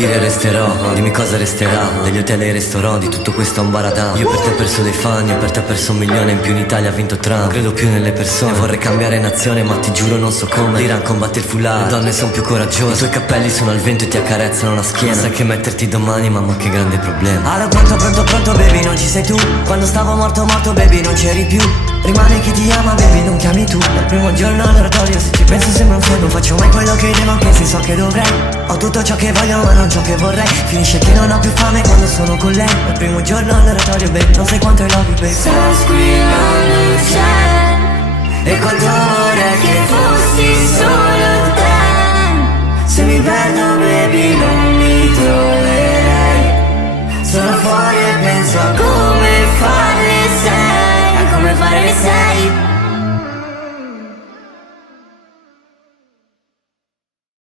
dire resterò, dimmi cosa resterà. Degli hotel ai restaurant, di tutto questo ambaradà. Io per te ho perso dei fan, io per te ho perso 1.000.000. In più in Italia ha vinto Trump. Credo più nelle persone, vorrei cambiare nazione ma ti giuro non so come. L'Iran combatte il foulard, le donne sono più coraggiose. I tuoi cappelli sono al vento e ti accarezzano la schiena. Sai che metterti domani, mamma che grande problema. Allora pronto, pronto, pronto baby, non ci sei tu. Quando stavo morto, morto baby, non c'eri più. Rimane chi ti ama baby, non chiami tu. Dal primo giorno all'oratorio, se ci penso sembra un film. Non faccio mai quello che devo anche se so che dovrei. Ho tutto ciò che voglio ma non ciò che vorrei. Finisce che non ho più fame quando sono con lei. Dal primo giorno all'oratorio baby, non sai quanto I love you baby. Sto squillando il cielo E quanto vorrei che fossi solo te. se mi perdo